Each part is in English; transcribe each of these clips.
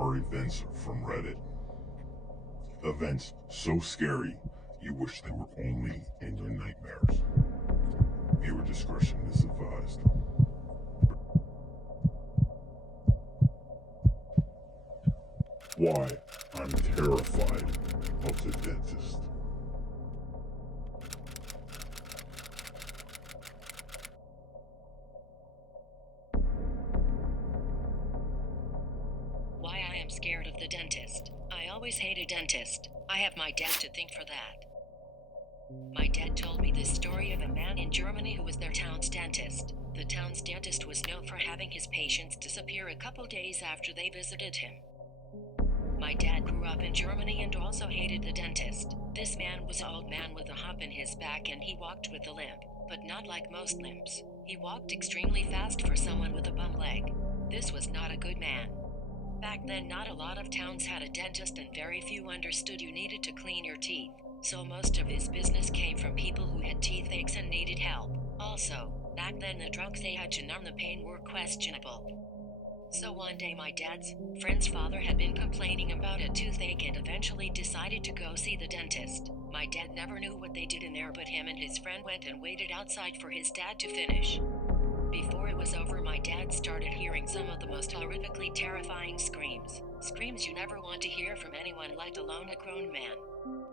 are events from Reddit. Events so scary, you wish they were only in your nightmares. Viewer discretion is advised. Why I'm terrified of the dentist. Why I am scared of the dentist. I always hate a dentist. I have my dad to thank for that. My dad told me this story of a man in Germany who was their town's dentist. The town's dentist was known for having his patients disappear a couple days after they visited him. My dad grew up in Germany and also hated the dentist. This man was an old man with a hump in his back and he walked with a limp, but not like most limps. He walked extremely fast for someone with a bum leg. This was not a good man. Back then, not a lot of towns had a dentist and very few understood you needed to clean your teeth, so most of his business came from people who had tooth aches and needed help. Also, back then the drugs they had to numb the pain were questionable. So one day my dad's friend's father had been complaining about a toothache and eventually decided to go see the dentist. My dad never knew what they did in there, but him and his friend went and waited outside for his dad to finish. Before it was over, my dad started hearing some of the most horrifically terrifying screams. Screams you never want to hear from anyone, let alone a grown man.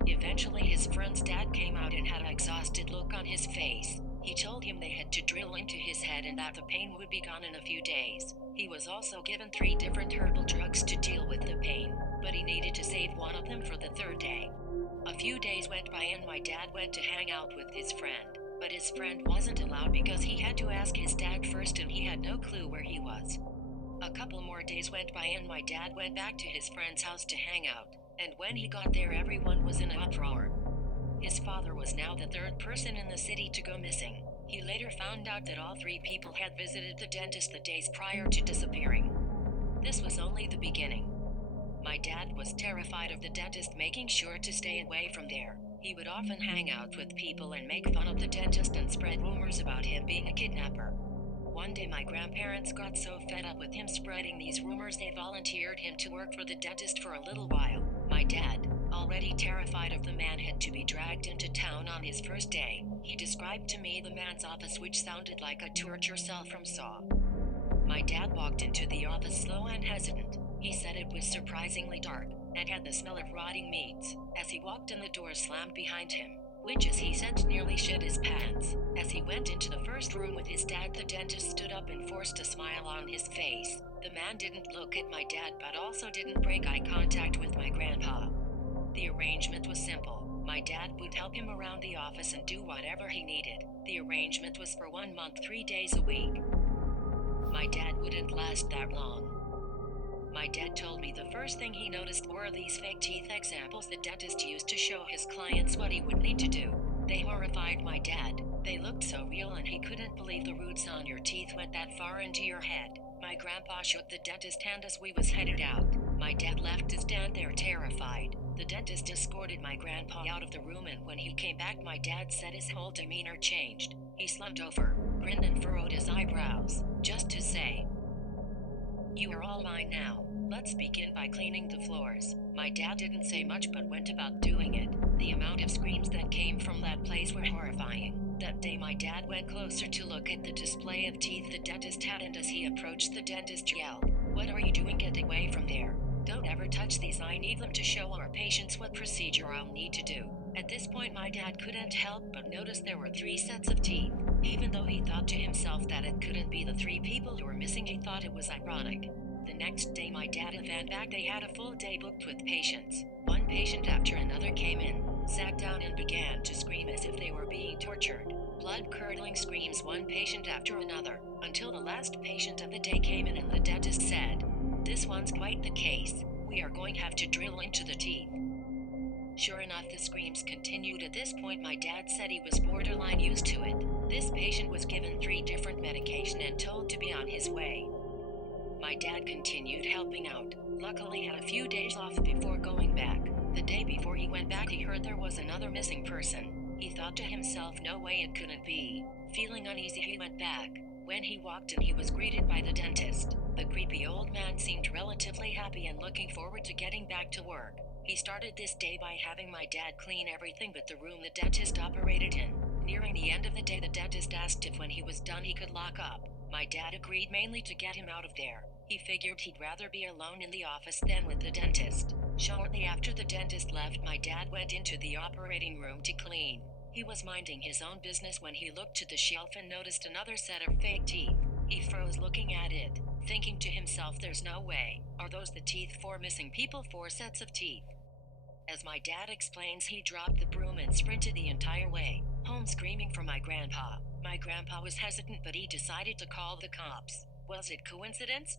Eventually his friend's dad came out and had an exhausted look on his face. He told him they had to drill into his head and that the pain would be gone in a few days. He was also given 3 different herbal drugs to deal with the pain, but he needed to save one of them for the 3rd day. A few days went by and my dad went to hang out with his friend, but his friend wasn't allowed because he had to ask his dad first and he had no clue where he was. A couple more days went by and my dad went back to his friend's house to hang out, and when he got there everyone was in an uproar. His father was now the 3rd person in the city to go missing. He later found out that all 3 people had visited the dentist the days prior to disappearing. This was only the beginning. My dad was terrified of the dentist, making sure to stay away from there. He would often hang out with people and make fun of the dentist and spread rumors about him being a kidnapper. One day my grandparents got so fed up with him spreading these rumors they volunteered him to work for the dentist for a little while. My dad, already terrified of the man, had to be dragged into town on his first day. He described to me the man's office, which sounded like a torture cell from Saw. My dad walked into the office slow and hesitant. He said it was surprisingly dark and had the smell of rotting meats. As he walked in, the door slammed behind him, which, as he said, nearly shit his pants. As he went into the first room with his dad, the dentist stood up and forced a smile on his face. The man didn't look at my dad but also didn't break eye contact with my grandpa. The arrangement was simple. My dad would help him around the office and do whatever he needed. The arrangement was for 1 month, 3 days a week. My dad wouldn't last that long. My dad told me the first thing he noticed were these fake teeth examples the dentist used to show his clients what he would need to do. They horrified my dad. They looked so real and he couldn't believe the roots on your teeth went that far into your head. My grandpa shook the dentist's hand as we was headed out. My dad left to stand there terrified. The dentist escorted my grandpa out of the room, and when he came back my dad said his whole demeanor changed. He slumped over, grinned and furrowed his eyebrows, just to say, "You are all mine now. Let's begin by cleaning the floors." My dad didn't say much but went about doing it. The amount of screams that came from that place were horrifying. That day my dad went closer to look at the display of teeth the dentist had, and as he approached the dentist yelled, "What are you doing? Get away from there. Don't ever touch these. I need them to show our patients what procedure I'll need to do." At this point my dad couldn't help but notice there were 3 sets of teeth. Even though he thought to himself that it couldn't be the 3 people who were missing, he thought it was ironic. The next day my dad went back. They had a full day booked with patients. One patient after another came in, sat down and began to scream as if they were being tortured. Blood-curdling screams, one patient after another, until the last patient of the day came in and the dentist said, "This one's quite the case. We are going to have to drill into the teeth." Sure enough, the screams continued. At this point my dad said he was borderline used to it. This patient was given 3 different medication and told to be on his way. My dad continued helping out. Luckily had a few days off before going back. The day before he went back he heard there was another missing person. He thought to himself, no way, it couldn't be. Feeling uneasy he went back. When he walked in he was greeted by the dentist. The creepy old man seemed relatively relatively happy and looking forward to getting back to work. He started this day by having my dad clean everything but the room the dentist operated in. Nearing the end of the day, the dentist asked if when he was done he could lock up. My dad agreed, mainly to get him out of there. He figured he'd rather be alone in the office than with the dentist. Shortly after the dentist left, my dad went into the operating room to clean. He was minding his own business when he looked to the shelf and noticed another set of fake teeth. He froze looking at it, thinking to himself, there's no way. Are those the teeth for missing people? 4 sets of teeth. As my dad explains, he dropped the broom and sprinted the entire way home, screaming for my grandpa. My grandpa was hesitant, but he decided to call the cops. Was it coincidence?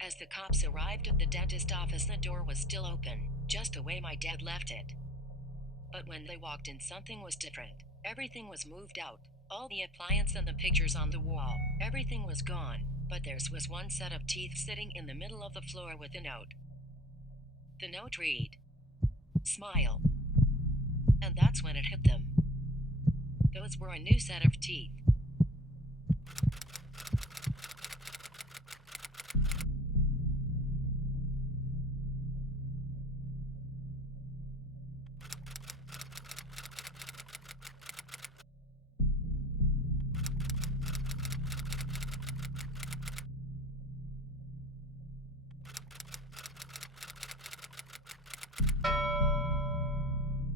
As the cops arrived at the dentist office, the door was still open, just the way my dad left it. But when they walked in, something was different. Everything was moved out. All the appliances and the pictures on the wall, everything was gone. But there was one set of teeth sitting in the middle of the floor with a note. The note read, "Smile." And that's when it hit them. Those were a new set of teeth.